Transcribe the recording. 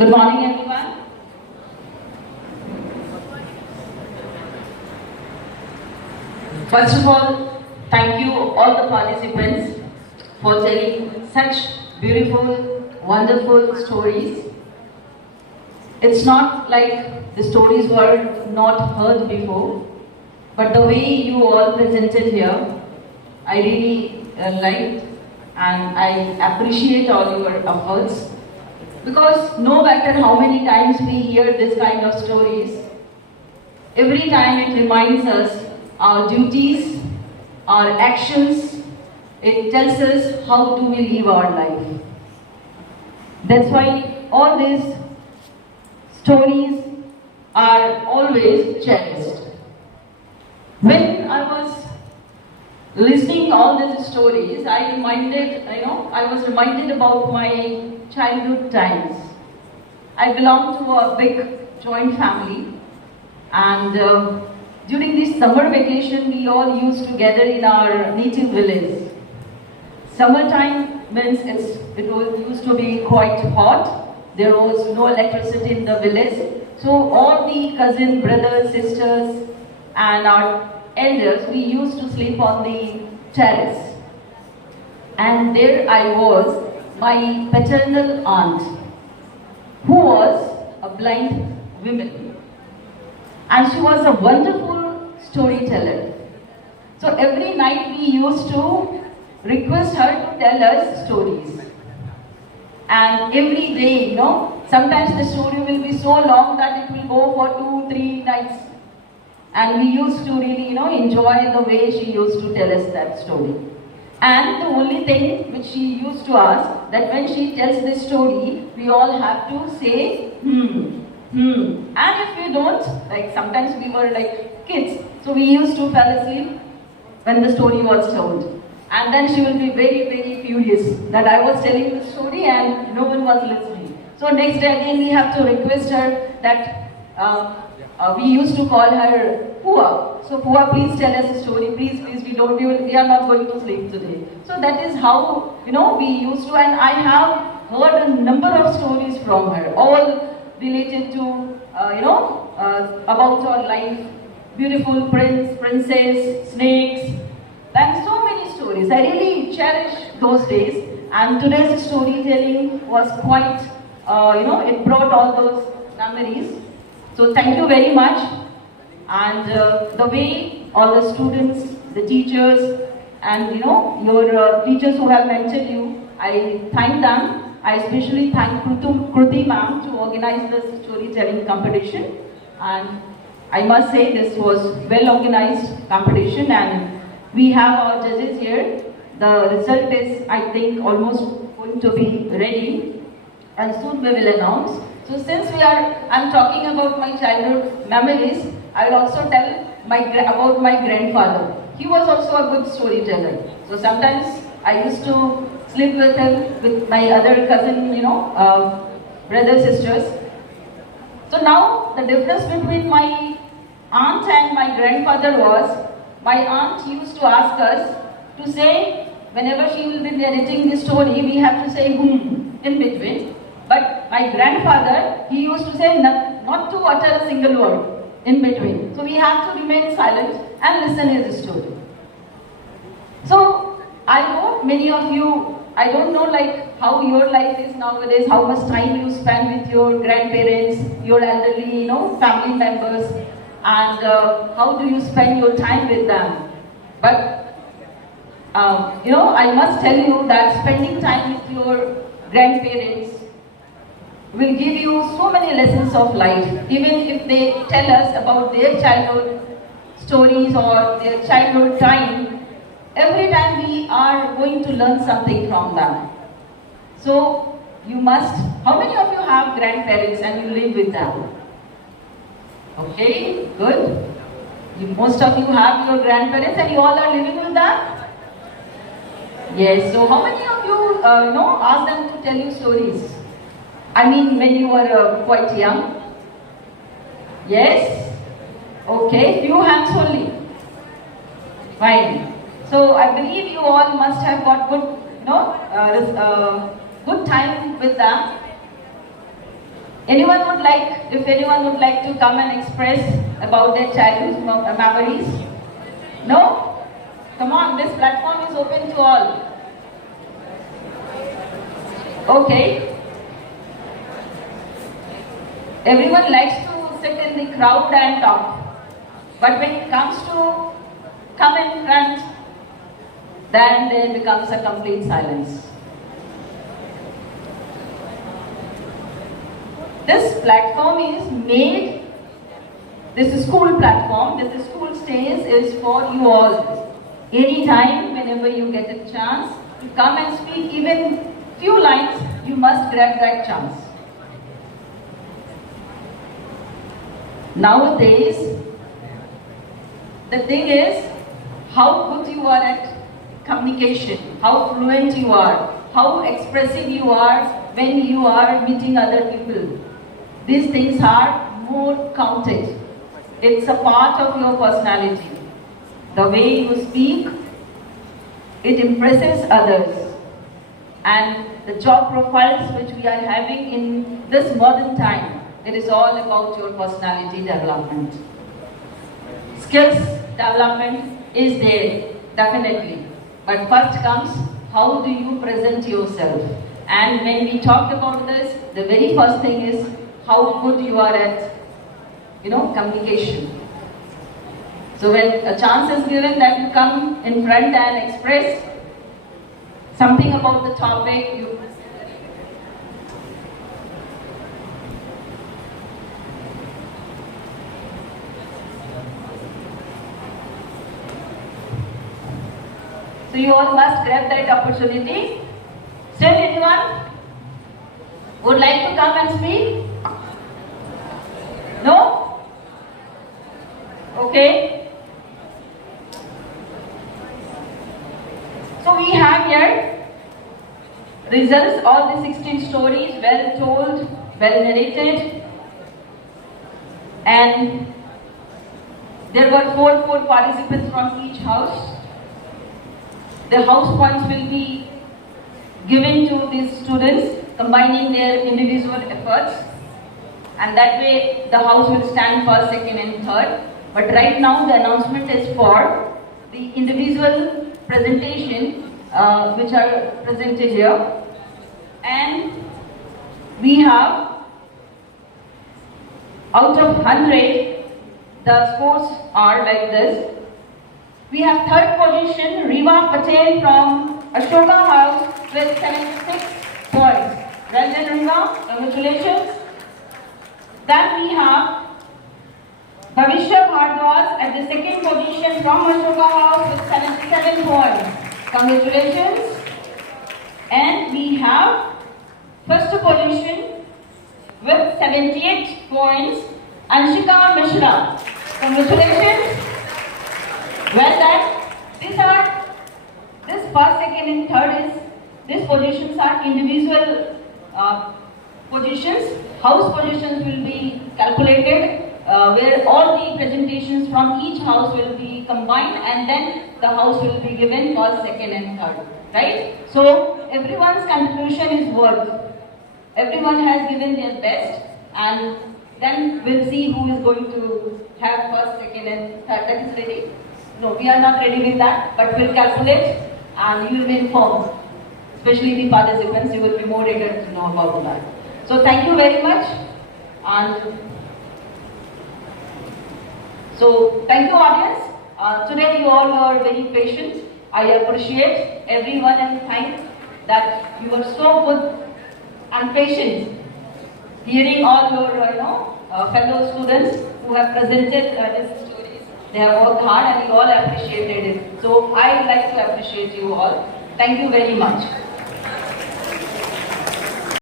Good morning, everyone. First of all, thank you all the participants for telling such beautiful, wonderful stories. It's not like the stories were not heard before, but the way you all presented here, I really liked and I appreciate all your efforts. Because no matter how many times we hear this kind of stories, every time it reminds us our duties, our actions, it tells us how do we live our life. That's why all these stories are always cherished. When I was listening all these stories, I was reminded about my childhood times. I belong to a big joint family, and during this summer vacation, we all used to gather in our native village. Summertime means used to be quite hot. There was no electricity in the village, so all the cousin, brothers, sisters, and our elders, we used to sleep on the terrace. And there I was, my paternal aunt, who was a blind woman. And she was a wonderful storyteller. So every night we used to request her to tell us stories. And every day, sometimes the story will be so long that it will go for 2-3 nights. And we used to really, enjoy the way she used to tell us that story. And the only thing which she used to ask, that when she tells this story, we all have to say, And if we don't, like sometimes we were like kids, so we used to fall asleep when the story was told. And then she will be very, very furious that I was telling the story and no one was listening. So next day again we have to request her that we used to call her Pua. So Pua, please tell us a story. Please, we are not going to sleep today. So that is how, we used to, and I have heard a number of stories from her, all related to, about our life, beautiful prince, princess, snakes, and so many stories. I really cherish those days, and today's storytelling was quite, it brought all those memories. So thank you very much. And the way all the students, the teachers, and your teachers who have mentored you, I thank them. I especially thank Kruti ma'am to organize this storytelling competition. And I must say this was well organized competition, and we have our judges here. The result is, I think, almost going to be ready, and soon we will announce. So since I'm talking about my childhood memories, I will also tell about my grandfather. He was also a good storyteller. So sometimes I used to sleep with him, with my other cousin, brothers, sisters. So now the difference between my aunt and my grandfather was, my aunt used to ask us to say, whenever she will be narrating the story, we have to say in between. But my grandfather, he used to say not to utter a single word in between. So we have to remain silent and listen his story. So I hope many of you, I don't know how your life is nowadays, how much time you spend with your grandparents, your elderly, family members, and how do you spend your time with them. But, I must tell you that spending time with your grandparents will give you so many lessons of life. Even if they tell us about their childhood stories or their childhood time, every time we are going to learn something from them. So you must, how many of you have grandparents and you live with them? Okay, good. Most of you have your grandparents and you all are living with them? Yes, so how many of you, ask them to tell you stories? I mean, when you were quite young? Yes? Okay, few hands only. Fine. So I believe you all must have got good, good time with them. Anyone would like, if anyone would like to come and express about their childhood memories? No? Come on, this platform is open to all. Okay. Everyone likes to sit in the crowd and talk. But when it comes to come in front, then there becomes a complete silence. This platform is made, this school platform, this school stage is for you all. Anytime, whenever you get a chance to come and speak even few lines, you must grab that chance. Nowadays, the thing is how good you are at communication, how fluent you are, how expressive you are when you are meeting other people. These things are more counted. It's a part of your personality. The way you speak, it impresses others. And the job profiles which we are having in this modern time, it is all about your personality development. Skills development is there, definitely. But first comes, how do you present yourself? And when we talked about this, the very first thing is how good you are at, communication. So when a chance is given that you come in front and express something about the topic, so you all must grab that opportunity. Still anyone would like to come and speak? No? Okay. So we have here results, all the 16 stories, well told, well narrated, and there were four participants from each house. The house points will be given to these students, combining their individual efforts, and that way the house will stand first, second and third. But right now the announcement is for the individual presentation which are presented here. And we have, out of 100, the scores are like this. We have third position, Riva Patel from Ashoka House with 76 points. Well done, Riva. Congratulations. Then we have Bhavishya Bhardwaj at the second position from Ashoka House with 77 points. Congratulations. And we have first position with 78 points, Anshika Mishra. Congratulations. Well done. This first, second and third is, these positions are individual positions. House positions will be calculated where all the presentations from each house will be combined and then the house will be given first, second and third. Right? So everyone's contribution is worth. Everyone has given their best and then we'll see who is going to have first, second and third. That is ready? No, we are not ready with that, but we'll calculate and you will be informed. Especially the participants, you will be more eager to know about that. So thank you very much. And so thank you audience. Today you all were very patient. I appreciate everyone and thank that you were so good and patient hearing all your fellow students who have presented this stories. They have worked hard and you all appreciated it. So I like to appreciate you all. Thank you very much.